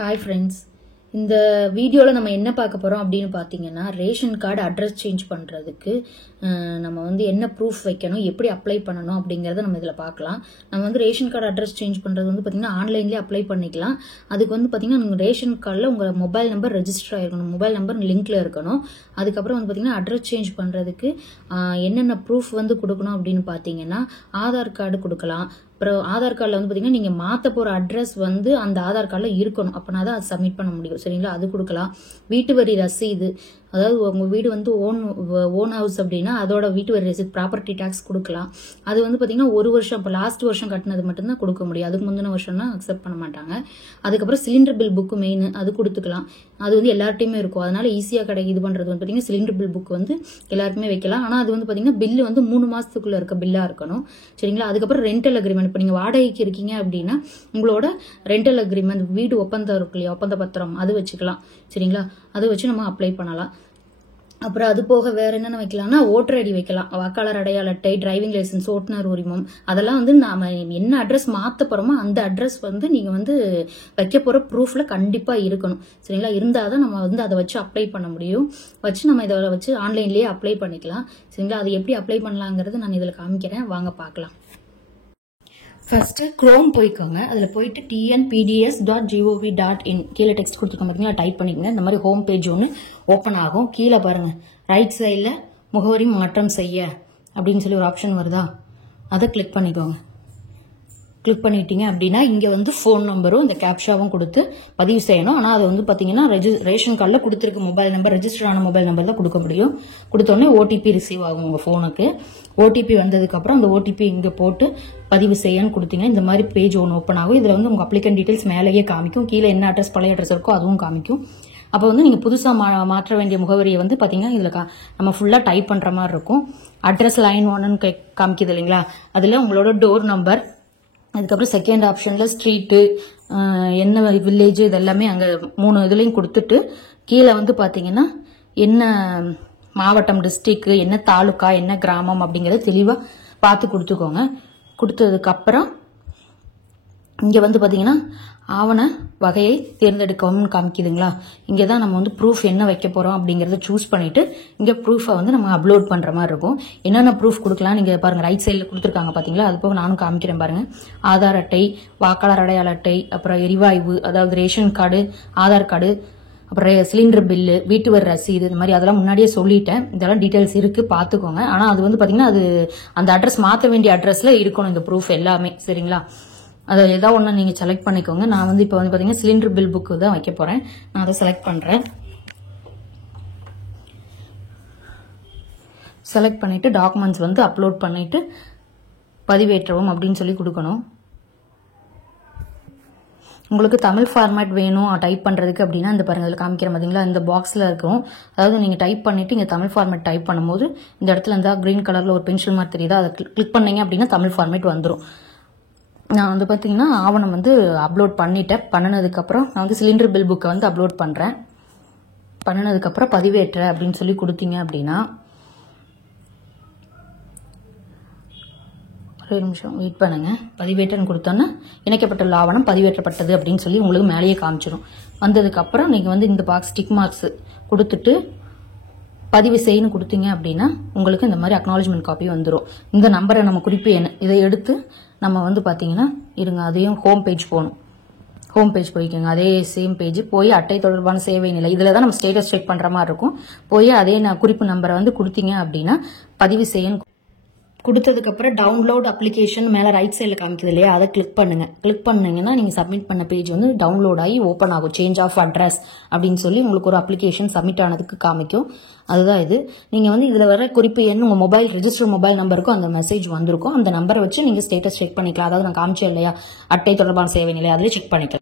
Hi friends. இந்த வீடியோல நம்ம என்ன பார்க்க போறோம் அப்படினு பாத்தீங்கன்னா ரேஷன் கார்டு அட்ரஸ் சேஞ்ச் பண்றதுக்கு நம்ம வந்து என்ன ப்ரூஃப் வைக்கணும் எப்படி அப்ளை பண்ணனும் அப்படிங்கறத நம்ம இதல பார்க்கலாம். நம்ம வந்து ரேஷன் கார்டு அட்ரஸ் சேஞ்ச் பண்றது வந்து பாத்தீங்கன்னா ஆன்லைன்லயே அப்ளை பண்ணிக்கலாம். அதுக்கு வந்து பாத்தீங்கன்னா உங்க ரேஷன் கார்டுல உங்க மொபைல் நம்பர் ரெஜிஸ்டர் ஆயிருக்கணும். மொபைல் நம்பர் லிங்க்ல இருக்கணும். அதுக்கு அப்புறம் வந்து பாத்தீங்கன்னா அட்ரஸ் சேஞ்ச் பண்றதுக்கு என்னென்ன ப்ரூஃப் வந்து கொடுக்கணும் அப்படினு பாத்தீங்கன்னா ஆதார் கார்டு கொடுக்கலாம். அப்புறம் ஆதார் கார்டுல வந்து பாத்தீங்கன்னா நீங்க மாத்த போற அட்ரஸ் வந்து அந்த ஆதார் கார்டுல இருக்கணும். அப்பனா தான் அது சப்மிட் பண்ண முடியும். சரிங்களா? அது கொடுக்கலாம். வீட்டு வரி ரசீது, அதாவது உங்க வீடு வந்து ஓன் ஹவுஸ் அப்படின்னா அதோட வீட்டு வரி ரசீது ப்ராப்பர்ட்டி டாக்ஸ் கொடுக்கலாம். அது வந்து பாத்தீங்கன்னா ஒரு வருஷம் இப்போ லாஸ்ட் வருஷம் கட்டினது மட்டும் தான் கொடுக்க முடியும். அதுக்கு முந்தின வருஷம்னா அக்செப்ட் பண்ண மாட்டாங்க. அதுக்கப்புறம் சிலிண்டர் பில் புக் மெயின் அது கொடுத்துக்கலாம். அது வந்து எல்லார்ட்டையுமே இருக்கும். அதனால ஈஸியா இது பண்றது வந்து பாத்தீங்கன்னா சிலிண்டர் பில் புக் வந்து எல்லாருக்குமே வைக்கலாம். ஆனா அது வந்து பாத்தீங்கன்னா பில்லு வந்து 3 மாசத்துக்குள்ள இருக்க பில்லா இருக்கணும். சரிங்களா? அதுக்கப்புறம் ரெண்டல் அக்ரிமெண்ட், இப்போ நீங்க வாடகைக்கு இருக்கீங்க அப்படின்னா உங்களோட ரெண்டல் அக்ரிமெண்ட், வீடு ஒப்பந்தம் இருக்கு இல்லையா, ஒப்பந்த பத்திரம், அது வச்சுக்கலாம். சரிங்களா? அதை வச்சு நம்ம அப்ளை பண்ணலாம். அப்புறம் அது போக வேற என்னென்ன வைக்கலாம்னா ஓட்டர் ஐடி வைக்கலாம், வாக்காளர் அடையாள அட்டை, டிரைவிங் லைசன்ஸ், ஓட்டுநர் உரிமம், அதெல்லாம் வந்து நாம என்ன அட்ரஸ் மாத்த போறோமோ அந்த அட்ரஸ் வந்து நீங்க வந்து வைக்க போற ப்ரூஃப்ல கண்டிப்பா இருக்கணும். சரிங்களா? இருந்தாதான் நம்ம வந்து அதை வச்சு அப்ளை பண்ண முடியும். வச்சு நம்ம இதை வச்சு ஆன்லைன்லயே அப்ளை பண்ணிக்கலாம். சரிங்களா? அது எப்படி அப்ளை பண்ணலாங்கிறது நான் இதுல காமிக்கிறேன், வாங்க பார்க்கலாம். ஃபர்ஸ்ட் குரோம் போய்க்கோங்க. அதுல போயிட்டு tnpds.gov.in கீழே டெக்ஸ்ட் கொடுத்துருக்கோம் பார்த்தீங்களா, டைப் பண்ணிக்கங்க. இந்த மாதிரி ஹோம் பேஜ் ஒன்று ஓப்பன் ஆகும். கீழே பாருங்க ரைட் சைடில் முகவரி மாற்றம் செய்ய அப்படின்னு சொல்லி ஒரு ஆப்ஷன் வருதா, அதை கிளிக் பண்ணிக்கோங்க. கிளிக் பண்ணிட்டீங்க அப்படின்னா இங்க வந்து ஃபோன் நம்பரும் இந்த கேப்ஷாவும் கொடுத்து பதிவு செய்யணும். ஆனா அது வந்து பாத்தீங்கன்னா ரேஷன் கார்டுல கொடுத்திருக்க மொபைல் நம்பர், ரெஜிஸ்டர் ஆன மொபைல் நம்பர் தான் கொடுக்க முடியும். கொடுத்தோடனே ஓடிபி ரிசீவ் ஆகும் உங்க போனுக்கு. ஓடிபி வந்ததுக்கு அப்புறம் அந்த ஓடிபி இங்க போட்டு பதிவு செய்யன்னு கொடுத்தீங்கன்னா இந்த மாதிரி பேஜ் ஒன்று ஓப்பன் ஆகும். இதுல வந்து உங்க அப்ளிகன் டீடைல்ஸ் மேலேயே காமிக்கும். கீழே என்ன அட்ரஸ் பழைய அட்ரஸ் இருக்கோ அதுவும் காமிக்கும். அப்போ வந்து நீங்க புதுசா மாற்ற வேண்டிய முகவரியை வந்து பாத்தீங்கன்னா இதுல நம்ம ஃபுல்லா டைப் பண்ற மாதிரி இருக்கும். அட்ரஸ் லைன் 1 காமிக்குது இல்லைங்களா, அதுல உங்களோட டோர் நம்பர், அதுக்கப்புறம் செகண்ட் ஆப்ஷன்ல ஸ்ட்ரீட்டு, என்ன வில்லேஜ், இதெல்லாமே அங்க 3 இதுலையும் கொடுத்துட்டு கீழே வந்து பாத்தீங்கன்னா என்ன மாவட்டம், டிஸ்ட்ரிக்ட், என்ன தாலுகா, என்ன கிராமம் அப்படிங்கறத தெளிவா பார்த்து கொடுத்துக்கோங்க. கொடுத்ததுக்கு அப்புறம் இங்க வந்து பாத்தீங்கன்னா ஆவண வகையை தேர்ந்தெடுக்கவும் காமிக்குதுங்களா. இங்கதான் நம்ம வந்து ப்ரூஃப் என்ன வைக்க போறோம் அப்படிங்கறத சூஸ் பண்ணிட்டு இங்க ப்ரூஃபை வந்து நம்ம அப்லோட் பண்ற மாதிரி இருக்கும். என்னென்ன ப்ரூஃப் கொடுக்கலாம் நீங்க பாருங்க, ரைட் சைட்ல கொடுத்துருக்காங்க பாத்தீங்களா. அது போக நானும் காமிக்கிறேன் பாருங்க. ஆதார் அட்டை, வாக்காளர் அடையாள அட்டை, அப்புறம் எரிவாயு, அதாவது ரேஷன் கார்டு, ஆதார் கார்டு, அப்புறம் சிலிண்டர் பில்லு, வீட்டு வரி ரசீது, இந்த மாதிரி அதெல்லாம் முன்னாடியே சொல்லிட்டேன். இதெல்லாம் டீடைல்ஸ் இருக்கு, பாத்துக்கோங்க. ஆனா அது வந்து பாத்தீங்கன்னா அது அந்த அட்ரஸ் மாத்த வேண்டிய அட்ரஸ்ல இருக்கணும் இந்த ப்ரூஃப் எல்லாமே. சரிங்களா? அதை ஏதாவது ஒன்று நீங்க செலக்ட் பண்ணிக்கோங்க. நான் வந்து இப்போ வந்து பாத்தீங்கன்னா சிலிண்டர் பில் புக் தான் வைக்க போறேன். நான் அதை செலக்ட் பண்றேன். செலக்ட் பண்ணிட்டு டாக்குமெண்ட்ஸ் வந்து அப்லோட் பண்ணிட்டு பதிவேற்றவும் அப்படின்னு சொல்லி கொடுக்கணும். உங்களுக்கு தமிழ் ஃபார்மேட் வேணும் டைப் பண்றதுக்கு அப்படின்னா இந்த பாருங்க இதுல காமிக்கிற பாத்தீங்களா, இந்த பாக்ஸ்ல இருக்கும். அதாவது நீங்க டைப் பண்ணிட்டு இங்க தமிழ் ஃபார்மேட் டைப் பண்ணும்போது இந்த இடத்துல இருந்தா கிரீன் கலர்ல ஒரு பென்சில் மாதிரி தெரியுதா, அதை கிளிக் பண்ணீங்க அப்படின்னா தமிழ் ஃபார்மேட் வந்துடும். நான் வந்து பாத்தீங்கன்னா ஆவணம் வந்து அப்லோட் பண்ணிட்டேன். பண்ணினதுக்கு அப்புறம் நான் வந்து சிலிண்டர் பில் புக்கை வந்து அப்லோட் பண்றேன். பண்ணினதுக்கு அப்புறம் பதிவேற்ற அப்படின்னு சொல்லி கொடுத்தீங்க அப்படின்னா ஒரு நிமிஷம் வெயிட் பண்ணுங்க. பதிவேற்றன்னு கொடுத்தோன்னா இணைக்கப்பட்டுள்ள ஆவணம் பதிவேற்றப்பட்டது அப்படின்னு சொல்லி உங்களுக்கு மேலேயே காமிச்சிடும். வந்ததுக்கு அப்புறம் நீங்க வந்து இந்த பாக்ஸ் டிக் மார்க்ஸ் கொடுத்துட்டு பதிவு செய்யணும் கொடுத்தீங்க அப்படின்னா உங்களுக்கு இந்த மாதிரி அக்னாலஜ்மெண்ட் காப்பி வந்துடும். இந்த நம்பரை நம்ம குறிப்பு என்ன இதை எடுத்து நம்ம வந்து பாத்தீங்கன்னா இருங்க, அதையும் ஹோம் பேஜ் போகணும். ஹோம் பேஜ் போய்க்கோங்க. அதே சேம் பேஜ் போய் அட்டை தொடர்பான சேவை நிலை, இதுலதான் நம்ம ஸ்டேட்டஸ் செக் பண்ற மாதிரி இருக்கும். போய் அதே குறிப்பு நம்பரை வந்து கொடுத்தீங்க அப்படின்னா பதிவு செய்யணும் கொடுத்ததுக்கு அப்புறம் டவுன்லோட் அப்ளிகேஷன் மேல ரைட் சைட்ல காமிக்குது இல்லையா, அதை கிளிக் பண்ணுங்க. கிளிக் பண்ணீங்கன்னா நீங்க சப்மிட் பண்ண பேஜ் வந்து டவுன்லோட் ஆகி ஓப்பன் ஆகும். சேஞ்ச் ஆஃப் அட்ரஸ் அப்படின்னு சொல்லி உங்களுக்கு ஒரு அப்ளிகேஷன் சப்மிட் ஆனதுக்கு காமிக்கும். அதுதான் இது. நீங்க வந்து இதுல வர குறிப்பு எண் உங்க மொபைல் ரெஜிஸ்டர் மொபைல் நம்பருக்கும் அந்த மெசேஜ் வந்திருக்கும். அந்த நம்பரை வச்சு நீங்க ஸ்டேட்டஸ் செக் பண்ணிக்கலாம். அதாவது நான் காமிச்சேன் இல்லையா அட்டை தொடர்பான சேவை நிலை, அதிலே செக் பண்ணிக்கலாம்.